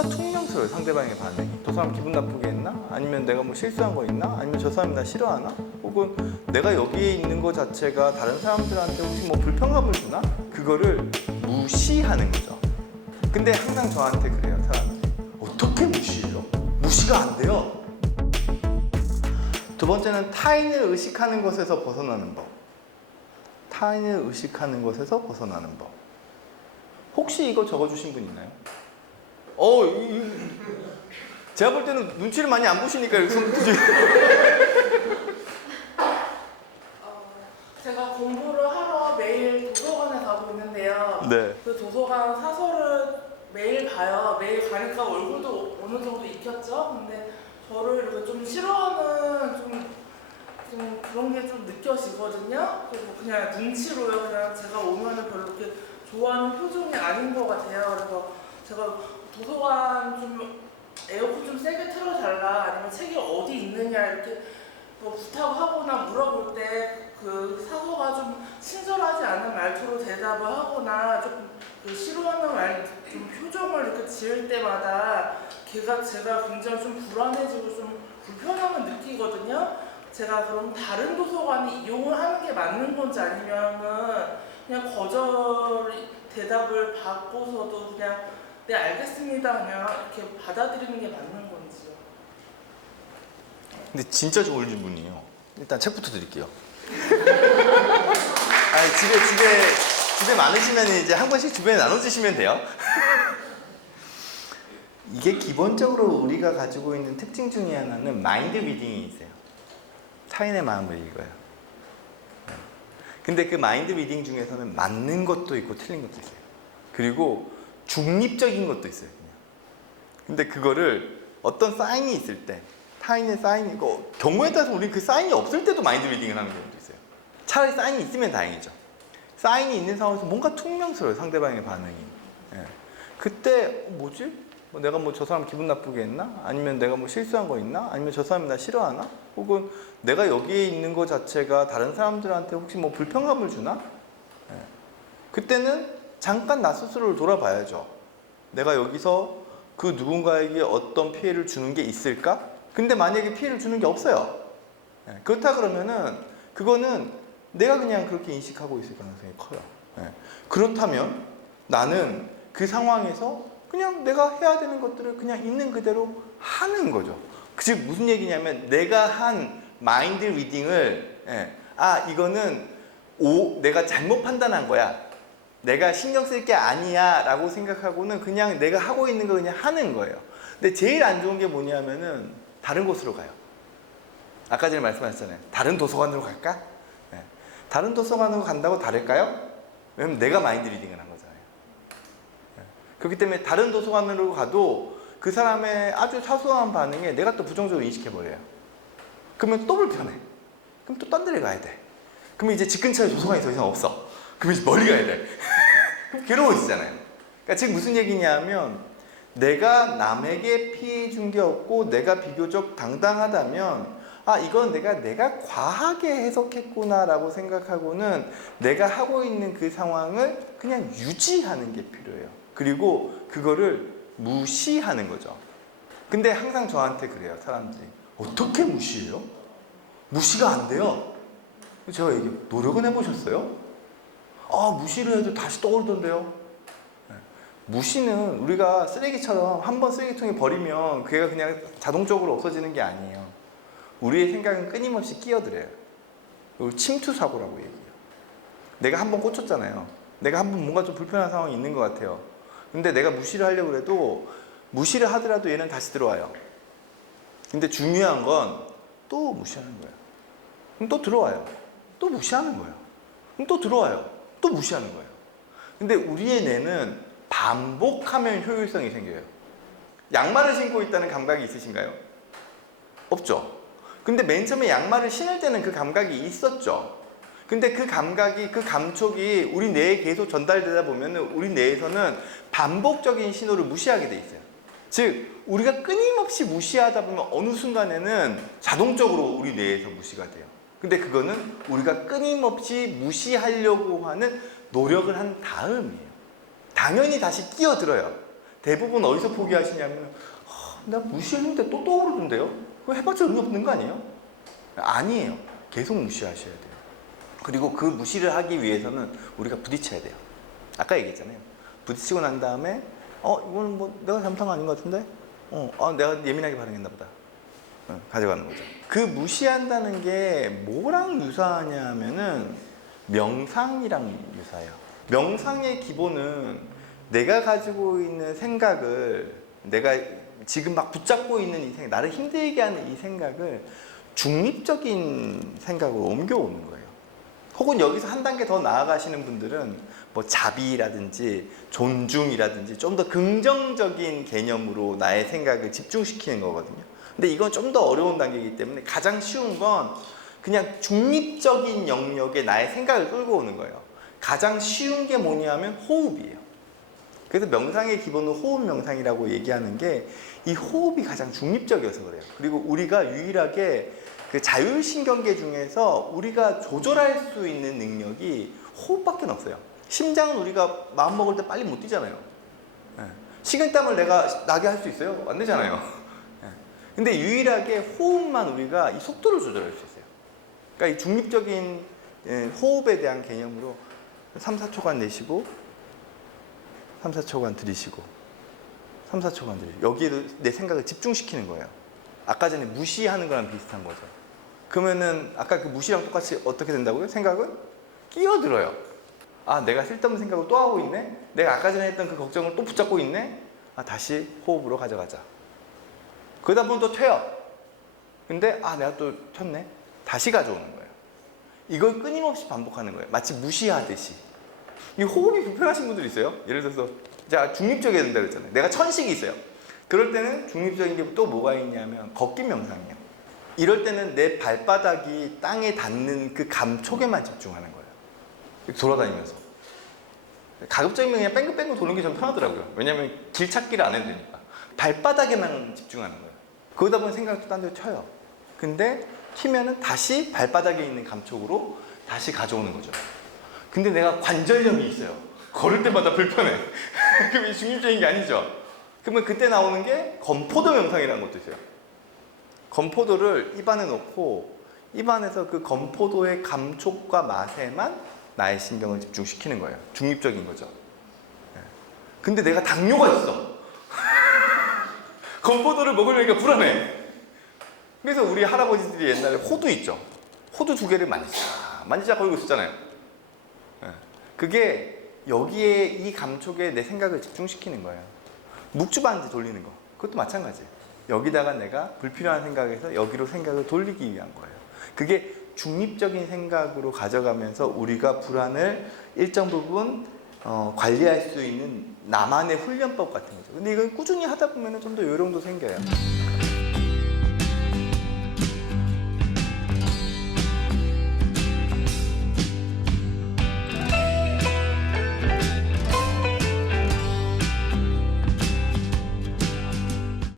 뭔가 퉁명스러워요. 상대방의 반응이. 저 사람 기분 나쁘게 했나? 아니면 내가 뭐 실수한 거 있나? 아니면 저 사람이 나 싫어하나? 혹은 내가 여기에 있는 거 자체가 다른 사람들한테 혹시 뭐 불편감을 주나? 그거를 무시하는 거죠. 근데 항상 저한테 그래요, 사람들이. 어떻게 무시해요? 무시가 안 돼요. 두 번째는 타인을 의식하는 것에서 벗어나는 법. 타인을 의식하는 것에서 벗어나는 법. 혹시 이거 적어주신 분 있나요? 제가 볼 때는 눈치를 많이 안 보시니까 이렇게 손 드시. 제가 공부를 하러 매일 도서관에 가고 있는데요. 네. 그 도서관 사서를 매일 봐요. 매일 가니까 얼굴도 어느 정도 익혔죠. 근데 저를 이렇게 좀 싫어하는 좀 그런 게 좀 느껴지거든요. 그리고 그냥 눈치로요. 그냥 제가 오면은 별로 이렇게 좋아하는 표정이 아닌 것 같아요. 그래서 제가 도서관 좀 에어컨 좀 세게 틀어달라, 아니면 책이 어디 있느냐 이렇게 뭐 부탁하거나 물어볼 때 그 사서가 좀 친절하지 않은 말투로 대답을 하거나 조금 그 싫어하는 말, 좀 표정을 이렇게 지을 때마다 제가 굉장히 좀 불안해지고 좀 불편함을 느끼거든요. 제가 그럼 다른 도서관을 이용을 하는 게 맞는 건지, 아니면은 그냥 거절 대답을 받고서도 그냥 네 알겠습니다 그냥 이렇게 받아들이는 게 맞는 건지요. 근데 진짜 좋은 질문이에요. 일단 책부터 드릴게요. 집에 많으시면 이제 한 번씩 주변에 나눠주시면 돼요. 이게 기본적으로 우리가 가지고 있는 특징 중에 하나는 마인드 리딩이 있어요. 타인의 마음을 읽어요. 근데 그 마인드 리딩 중에서는 맞는 것도 있고 틀린 것도 있어요. 그리고 중립적인 것도 있어요. 그냥. 근데 그거를 어떤 사인이 있을 때, 타인의 사인이 있고, 경우에 따라서 우리 그 사인이 없을 때도 마인드 리딩을 하는 경우도 있어요. 차라리 사인이 있으면 다행이죠. 사인이 있는 상황에서 뭔가 퉁명스러워요, 상대방의 반응이. 예. 그때 뭐지? 내가 뭐 저 사람 기분 나쁘게 했나? 아니면 내가 뭐 실수한 거 있나? 아니면 저 사람이 나 싫어하나? 혹은 내가 여기에 있는 거 자체가 다른 사람들한테 혹시 뭐 불편감을 주나? 예. 그때는 잠깐 나 스스로를 돌아봐야죠. 내가 여기서 그 누군가에게 어떤 피해를 주는 게 있을까? 근데 만약에 피해를 주는 게 없어요. 예. 그렇다 그러면은 그거는 내가 그냥 그렇게 인식하고 있을 가능성이 커요. 예. 그렇다면 나는 그 상황에서 그냥 내가 해야 되는 것들을 그냥 있는 그대로 하는 거죠. 즉 무슨 얘기냐면 내가 한 마인드 리딩을 이거는 내가 잘못 판단한 거야. 내가 신경 쓸 게 아니야 라고 생각하고는 그냥 내가 하고 있는 거 그냥 하는 거예요. 근데 제일 안 좋은 게 뭐냐면은 다른 곳으로 가요. 아까 전에 말씀하셨잖아요. 다른 도서관으로 갈까? 네. 다른 도서관으로 간다고 다를까요? 왜냐면 내가 마인드 리딩을 한 거잖아요. 네. 그렇기 때문에 다른 도서관으로 가도 그 사람의 아주 사소한 반응에 내가 또 부정적으로 인식해버려요. 그러면 또 불편해. 그럼 또 딴 데를 가야 돼. 그러면 이제 집 근처에 도서관이 더 이상 없어. 그럼 이제 멀리 가야 돼. 그럼 괴로워지잖아요. 그러니까 지금 무슨 얘기냐면 내가 남에게 피해 준 게 없고 내가 비교적 당당하다면 이건 내가 과하게 해석했구나 라고 생각하고는 내가 하고 있는 그 상황을 그냥 유지하는 게 필요해요. 그리고 그거를 무시하는 거죠. 근데 항상 저한테 그래요, 사람들이. 어떻게 무시해요? 무시가 안 돼요. 제가 얘기해요. 노력은 해보셨어요? 무시를 해도 다시 떠오르던데요. 무시는 우리가 쓰레기처럼 한번 쓰레기통에 버리면 그게 그냥 자동적으로 없어지는 게 아니에요. 우리의 생각은 끊임없이 끼어들어요. 이걸 침투사고라고 얘기해요. 내가 한번 꽂혔잖아요. 내가 한번 뭔가 좀 불편한 상황이 있는 것 같아요. 근데 내가 무시를 하려고 해도 무시를 하더라도 얘는 다시 들어와요. 근데 중요한 건 또 무시하는 거예요. 그럼 또 들어와요. 또 무시하는 거예요. 그럼 또 들어와요. 또 무시하는 거예요. 근데 우리의 뇌는 반복하면 효율성이 생겨요. 양말을 신고 있다는 감각이 있으신가요? 없죠. 근데 맨 처음에 양말을 신을 때는 그 감각이 있었죠. 근데 그 감각이, 그 감촉이 우리 뇌에 계속 전달되다 보면 우리 뇌에서는 반복적인 신호를 무시하게 돼 있어요. 즉 우리가 끊임없이 무시하다 보면 어느 순간에는 자동적으로 우리 뇌에서 무시가 돼요. 근데 그거는 우리가 끊임없이 무시하려고 하는 노력을 한 다음이에요. 당연히 다시 끼어들어요. 대부분 어디서 포기하시냐면 나 무시했는데 또 떠오르던데요? 그거 해봤자 의미 없는 거 아니에요? 아니에요. 계속 무시하셔야 돼요. 그리고 그 무시를 하기 위해서는 우리가 부딪혀야 돼요. 아까 얘기했잖아요. 부딪히고 난 다음에 이거는 뭐 내가 잘못한 거 아닌 것 같은데? 내가 예민하게 반응했나 보다. 가져가는 거죠. 그 무시한다는 게 뭐랑 유사하냐면은 명상이랑 유사해요. 명상의 기본은 내가 가지고 있는 생각을 내가 지금 막 붙잡고 있는 이 생각, 나를 힘들게 하는 이 생각을 중립적인 생각으로 옮겨오는 거예요. 혹은 여기서 한 단계 더 나아가시는 분들은 뭐 자비라든지 존중이라든지 좀 더 긍정적인 개념으로 나의 생각을 집중시키는 거거든요. 근데 이건 좀 더 어려운 단계이기 때문에 가장 쉬운 건 그냥 중립적인 영역에 나의 생각을 끌고 오는 거예요. 가장 쉬운 게 뭐냐면 호흡이에요. 그래서 명상의 기본은 호흡 명상이라고 얘기하는 게 이 호흡이 가장 중립적이어서 그래요. 그리고 우리가 유일하게 그 자율신경계 중에서 우리가 조절할 수 있는 능력이 호흡밖에 없어요. 심장은 우리가 마음 먹을 때 빨리 못 뛰잖아요. 식은땀을 내가 나게 할 수 있어요? 안 되잖아요. 근데 유일하게 호흡만 우리가 이 속도를 조절할 수 있어요. 그러니까 이 중립적인 호흡에 대한 개념으로 3, 4초간 내쉬고 3, 4초간 들이쉬고 3, 4초간 들이쉬고 여기에도 내 생각을 집중시키는 거예요. 아까 전에 무시하는 거랑 비슷한 거죠. 그러면은 아까 그 무시랑 똑같이 어떻게 된다고요? 생각은 끼어들어요. 내가 쓸데없는 생각을 또 하고 있네? 내가 아까 전에 했던 그 걱정을 또 붙잡고 있네? 다시 호흡으로 가져가자. 그러다 보면 또 튀어요. 근데 내가 또 튀었네? 다시 가져오는 거예요. 이걸 끊임없이 반복하는 거예요. 마치 무시하듯이. 이 호흡이 불편하신 분들 있어요. 예를 들어서 자 중립적이어야 된다 그랬잖아요. 내가 천식이 있어요. 그럴 때는 중립적인 게 또 뭐가 있냐면 걷기 명상이에요. 이럴 때는 내 발바닥이 땅에 닿는 그 감촉에만 집중하는 거예요. 돌아다니면서. 가급적이면 그냥 뺑글뺑글 도는 게 좀 편하더라고요. 왜냐면 길 찾기를 안 해도 되니까. 발바닥에만 집중하는 거예요. 그러다 보면 생각이 또 딴 데로 튀어요. 근데 튀면은 다시 발바닥에 있는 감촉으로 다시 가져오는 거죠. 근데 내가 관절염이 있어요. 걸을 때마다 불편해. 그럼 이 중립적인 게 아니죠. 그러면 그때 나오는 게 건포도 명상이라는 것도 있어요. 건포도를 입안에 넣고 입안에서 그 건포도의 감촉과 맛에만 나의 신경을 집중시키는 거예요. 중립적인 거죠. 근데 내가 당뇨가 있어. 건포도를 먹으려니까 불안해. 그래서 우리 할아버지들이 옛날에 호두 있죠. 호두 2개를 만지작 걸고 있었잖아요. 그게 여기에 이 감촉에 내 생각을 집중시키는 거예요. 묵주반지 돌리는 거. 그것도 마찬가지예요. 여기다가 내가 불필요한 생각에서 여기로 생각을 돌리기 위한 거예요. 그게 중립적인 생각으로 가져가면서 우리가 불안을 일정 부분 관리할 수 있는 나만의 훈련법 같은 거죠. 근데 이건 꾸준히 하다 보면 좀 더 요령도 생겨요.